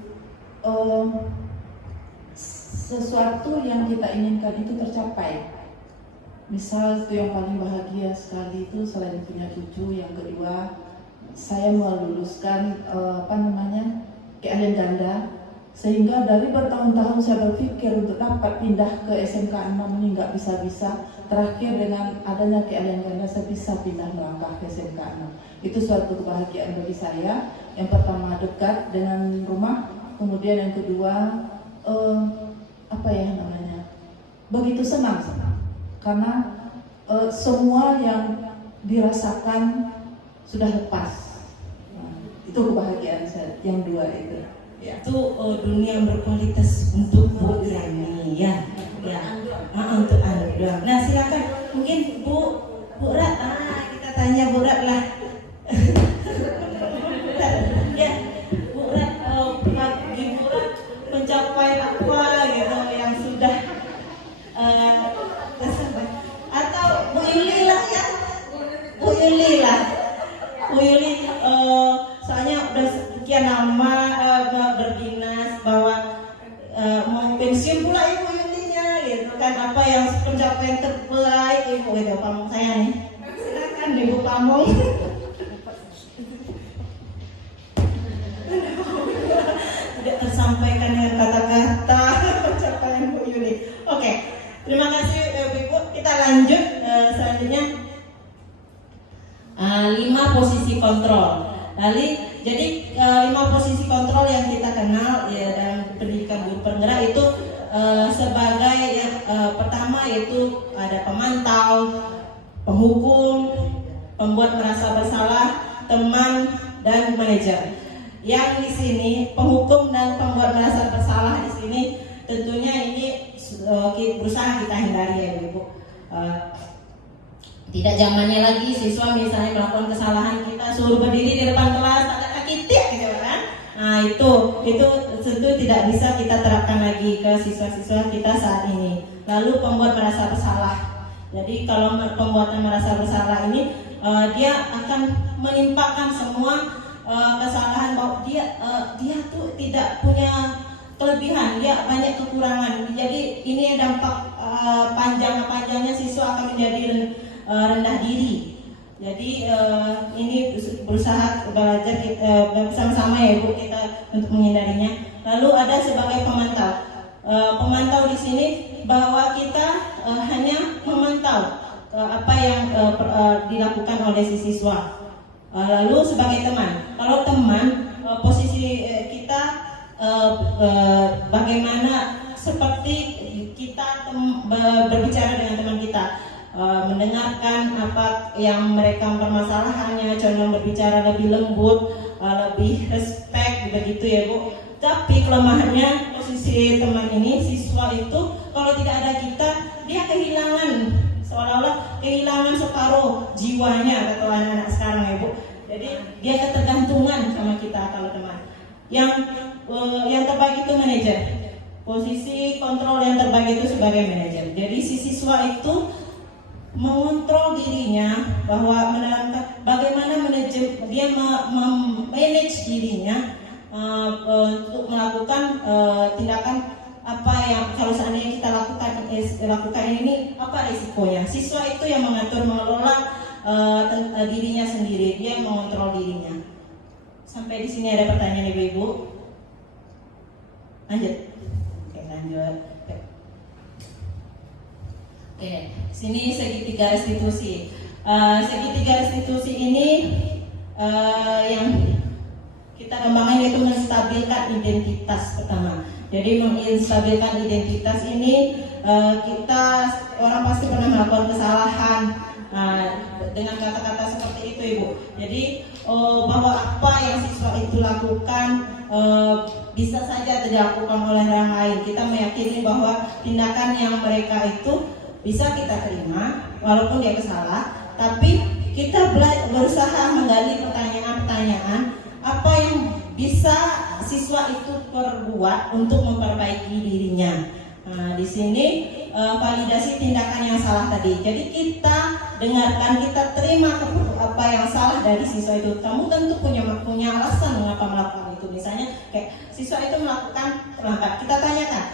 sesuatu yang kita inginkan itu tercapai. Misal itu yang paling bahagia sekali itu selain punya cucu, yang kedua saya meluluskan keahlian ganda, sehingga dari bertahun-tahun saya berpikir untuk dapat pindah ke SMK 6 ini nggak bisa-bisa. Terakhir dengan adanya keahlian ganda saya bisa pindah melangkah ke SMK 6. Itu suatu kebahagiaan bagi saya. Yang pertama dekat dengan rumah, kemudian yang kedua begitu senang karena semua yang dirasakan sudah lepas. Itu kebahagiaan saya yang dua itu. Ya. Itu dunia berkualitas untuk Bu Yani ya. Untuk Anda. Nah silakan mungkin Bu Rat, kita tanya Bu Rat lah. Ya, Bu Rat, bagi Bu Rat mencapai apa gitu yang sudah atau Bu Yuli lah ya. Bu Yuli soalnya udah sekian lama berdinas bahwa mau pensiun pula Ibu Yulinya gitu kan, apa yang pencapaian terbaik Ibu gitu pamong saya nih. Silakan Ibu Pamong. Tidak tersampaikan dengan kata-kata pencapaian Bu Yuli. Oke, terima kasih Ibu. Kita lanjut selanjutnya 5 posisi kontrol. Jadi 5 posisi kontrol yang kita kenal ya dalam pendidikan guru penggerak itu sebagai pertama yaitu ada pemantau, penghukum, pembuat merasa bersalah, teman, dan manajer. Yang di sini penghukum dan pembuat merasa bersalah di sini tentunya ini berusaha kita hindari ya Ibu. Tidak zamannya lagi siswa misalnya melakukan kesalahan kita suruh berdiri di depan kelas angkat kaki gitu kan. Nah itu tentu tidak bisa kita terapkan lagi ke siswa-siswa kita saat ini. Lalu pembuat merasa bersalah. Jadi kalau pembuatan merasa bersalah ini dia akan menimpakan semua kesalahan bahwa dia tuh tidak punya kelebihan, dia banyak kekurangan. Jadi ini dampak panjangnya siswa akan menjadi rendah diri. Jadi ini berusaha belajar kita bersama-sama ya Bu kita untuk menghindarinya. Lalu ada sebagai pemantau. Pemantau di sini bahwa kita hanya memantau apa yang dilakukan oleh si siswa. Lalu sebagai teman. Kalau teman posisi kita bagaimana seperti kita berbicara dengan teman kita. Mendengarkan apa yang mereka permasalahannya, condong berbicara lebih lembut, lebih respect begitu ya Bu. Tapi kelemahannya posisi teman ini siswa itu kalau tidak ada kita dia kehilangan seolah-olah kehilangan separuh jiwanya atau anak-anak sekarang ya Bu. Jadi dia ketergantungan sama kita kalau teman. Yang terbaik itu manajer. Posisi kontrol yang terbaik itu sebagai manajer. Jadi si siswa itu mengontrol dirinya bahwa menerapkan bagaimana dia manage dirinya untuk melakukan tindakan apa yang kalau seandainya kita lakukan ini apa risikonya. Siswa itu yang mengelola dirinya sendiri, dia mengontrol dirinya. Sampai di sini ada pertanyaan Ibu-ibu? Lanjut. Oke, lanjut. Oke, sini segitiga restitusi. Segitiga restitusi ini yang kita kembangkan yaitu menstabilkan identitas pertama. Jadi menstabilkan identitas ini kita orang pasti pernah melakukan kesalahan dengan kata-kata seperti itu Ibu. Jadi bahwa apa yang siswa itu lakukan bisa saja dilakukan oleh orang lain. Kita meyakini bahwa tindakan yang mereka itu bisa kita terima walaupun dia salah, tapi kita berusaha menggali pertanyaan-pertanyaan apa yang bisa siswa itu perbuat untuk memperbaiki dirinya. Nah, di sini validasi tindakan yang salah tadi. Jadi kita dengarkan, kita terima apa yang salah dari siswa itu. Kamu tentu punya alasan mengapa melakukan itu. Misalnya kayak siswa itu melakukan terlambat, kita tanyakan,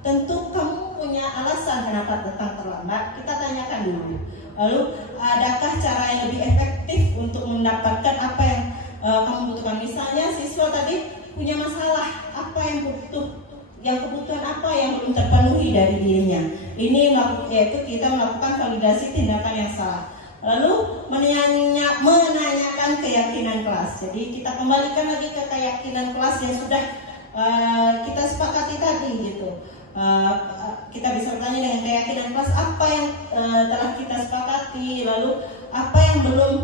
tentu kamu punya alasan kenapa datang terlambat. Kita tanyakan dulu. Lalu adakah cara yang lebih efektif untuk mendapatkan apa yang kamu butuhkan? Misalnya siswa tadi punya masalah, apa yang kebutuhan apa yang belum terpenuhi dari dirinya. Ini yaitu kita melakukan validasi tindakan yang salah. Lalu menanyakan keyakinan kelas. Jadi kita kembalikan lagi ke keyakinan kelas yang sudah kita sepakati tadi gitu. Kita bisa bertanya dengan keyakinan kelas apa yang telah kita sepakati, lalu apa yang belum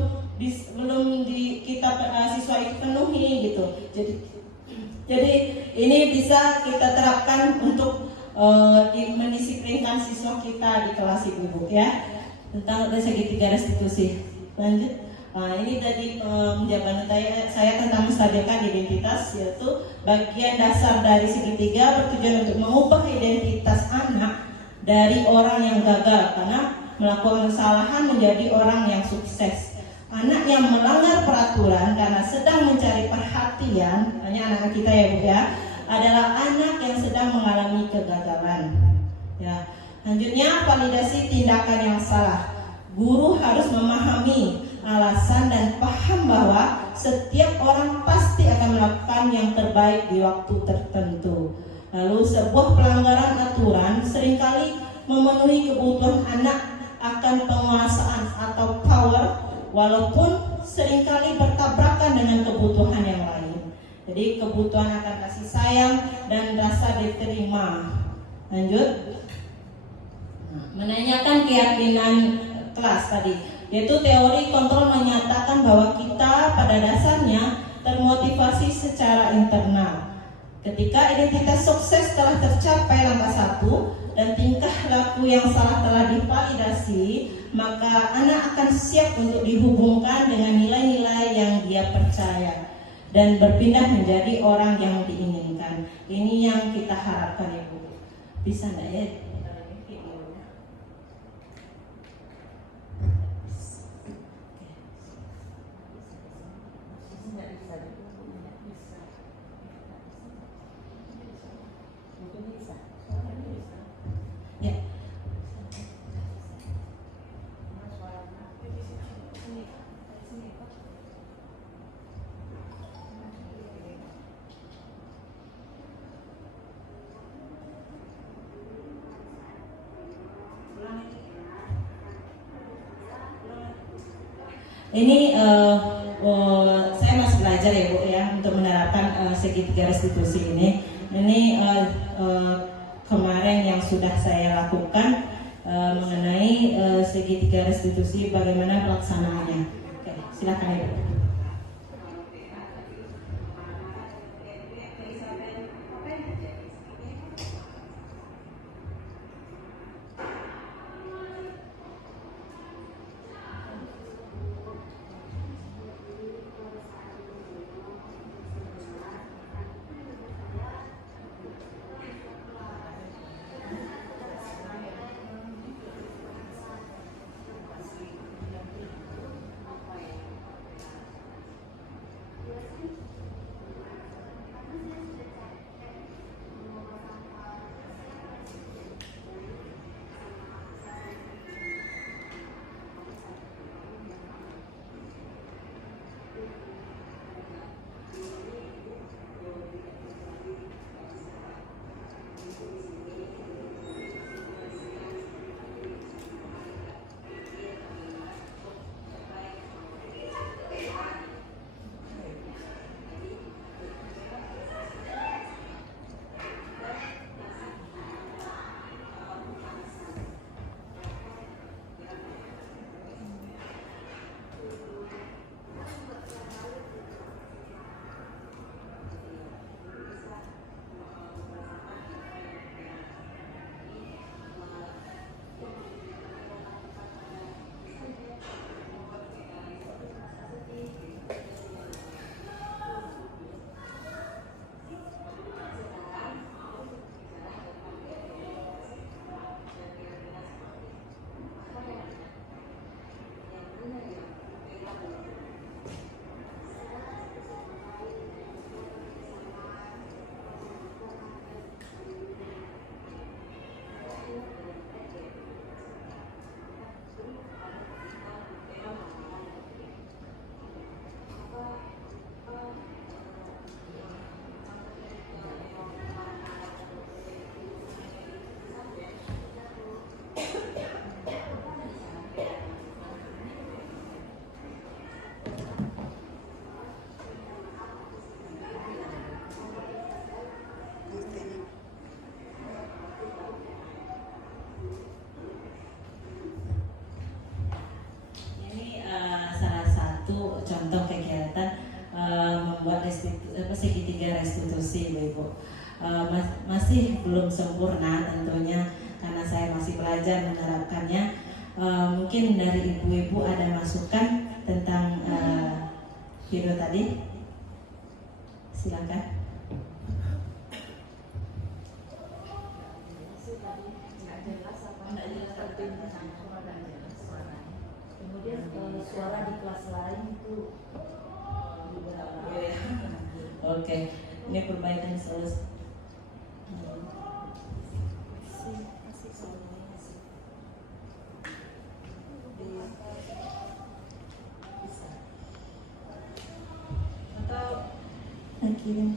siswa itu penuhi gitu. Jadi ini bisa kita terapkan untuk mendisiplinkan siswa kita di kelas ibu ya, tentang segitiga restitusi. Lanjut. Nah, ini tadi jawaban saya tentang menstabilkan identitas, yaitu bagian dasar dari segitiga bertujuan untuk mengubah identitas anak dari orang yang gagal karena melakukan kesalahan menjadi orang yang sukses. Anak yang melanggar peraturan karena sedang mencari perhatian, hanya anak-anak kita ya Bu ya, adalah anak yang sedang mengalami kegagalan. Ya. Selanjutnya validasi tindakan yang salah. Guru harus memahami alasan dan paham bahwa setiap orang pasti akan melakukan yang terbaik di waktu tertentu. Lalu sebuah pelanggaran aturan seringkali memenuhi kebutuhan anak akan penguasaan atau power, walaupun seringkali bertabrakan dengan kebutuhan yang lain. Jadi kebutuhan akan kasih sayang dan rasa diterima. Lanjut. Menanyakan keyakinan kelas tadi, yaitu teori kontrol menyatakan bahwa kita pada dasarnya termotivasi secara internal. Ketika identitas sukses telah tercapai langkah 1 dan tingkah laku yang salah telah divalidasi, maka anak akan siap untuk dihubungkan dengan nilai-nilai yang dia percaya dan berpindah menjadi orang yang diinginkan. Ini yang kita harapkan Ibu. Bisa enggak ya? Ini saya masih belajar ya Bu ya untuk menerapkan segitiga restitusi ini. Ini kemarin yang sudah saya lakukan mengenai segitiga restitusi, bagaimana pelaksanaannya. Oke, silakan Ibu. segitiga restitusi Ibu. Masih belum sempurna tentunya karena saya masih belajar menerapkannya. Mungkin dari ibu-ibu ada masukan tentang video tadi, silakan. Kemudian suara di kelas lain itu Oke, ini perbaikan selesai. Atau kirim.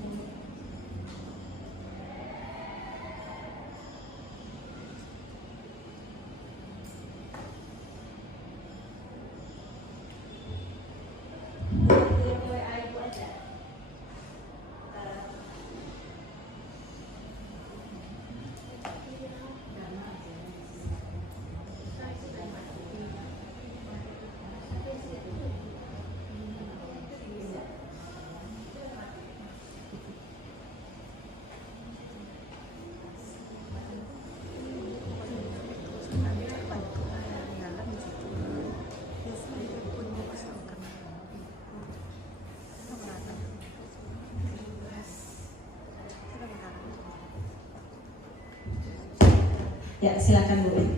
Ya, silakan Bu.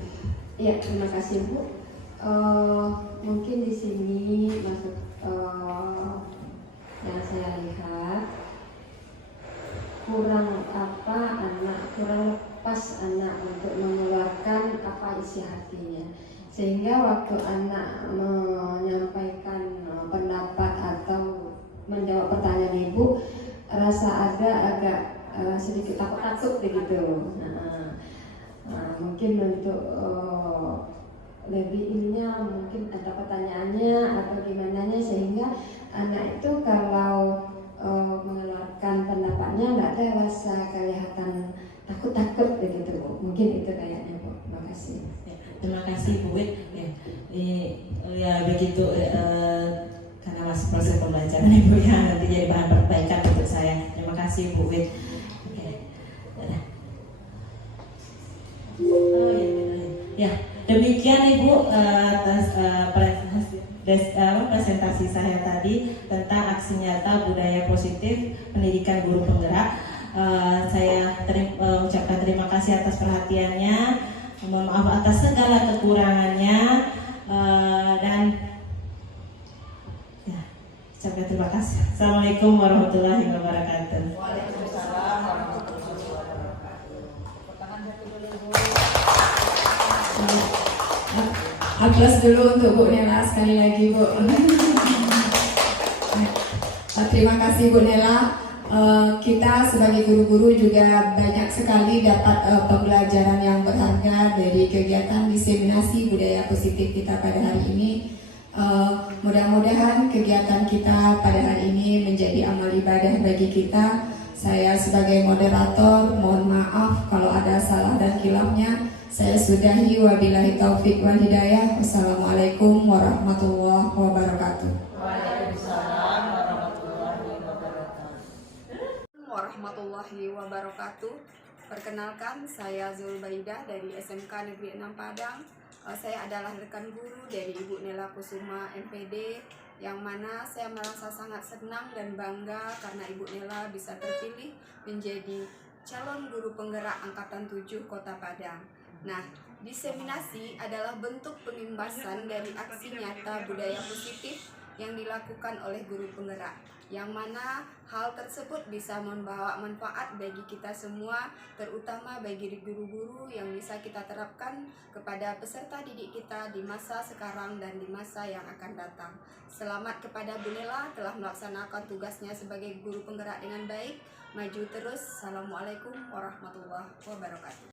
Ya, terima kasih Bu. Mungkin di sini masuk yang saya lihat kurang lepas anak untuk mengeluarkan apa isi hatinya, sehingga waktu anak menyampaikan pendapat atau menjawab pertanyaan ibu, rasa ada agak sedikit takut-takut begitu. Mungkin untuk lebih ininya mungkin ada pertanyaannya atau gimana nya, sehingga anak itu kalau mengeluarkan pendapatnya nggak ada rasa kelihatan takut-takut begitu Bu. Mungkin itu kayaknya Bu. Terima kasih. Terima kasih Bu Wit. Ya begitu karena masih proses pembelajaran Ibu ya, nanti jadi bahan perbaikan untuk saya. Terima kasih Bu Wit. Ya, demikian Ibu atas presentasi saya tadi tentang aksi nyata budaya positif pendidikan guru penggerak. Saya ucapkan terima kasih atas perhatiannya, mohon maaf atas segala kekurangannya, dan ya, ucapkan terima kasih. Assalamualaikum warahmatullahi wabarakatuh. Waalaikumsalam warahmatullahi wabarakatuh. Aplaus dulu untuk Bu Nela sekali lagi Bu. Terima kasih Bu Nela. Kita sebagai guru-guru juga banyak sekali dapat pembelajaran yang berharga dari kegiatan diseminasi budaya positif kita pada hari ini. Mudah-mudahan kegiatan kita pada hari ini menjadi amal ibadah bagi kita. Saya sebagai moderator mohon maaf kalau ada salah dan khilafnya. Saya sudahi, wabillahi taufik wal hidayah. Wassalamualaikum warahmatullahi wabarakatuh. Waalaikumsalam warahmatullahi wabarakatuh. Warahmatullahi wabarakatuh. Perkenalkan, saya Zulbaidah dari SMK Negeri 6 Padang. Saya adalah rekan guru dari Ibu Nela Kusuma MPD, yang mana saya merasa sangat senang dan bangga karena Ibu Nela bisa terpilih menjadi calon guru penggerak Angkatan 7 Kota Padang. Nah, diseminasi adalah bentuk pengimbasan dari aksi nyata budaya positif yang dilakukan oleh guru penggerak, yang mana hal tersebut bisa membawa manfaat bagi kita semua, terutama bagi guru-guru yang bisa kita terapkan kepada peserta didik kita di masa sekarang dan di masa yang akan datang. Selamat kepada Bu Nela telah melaksanakan tugasnya sebagai guru penggerak dengan baik. Maju terus. Assalamualaikum warahmatullahi wabarakatuh.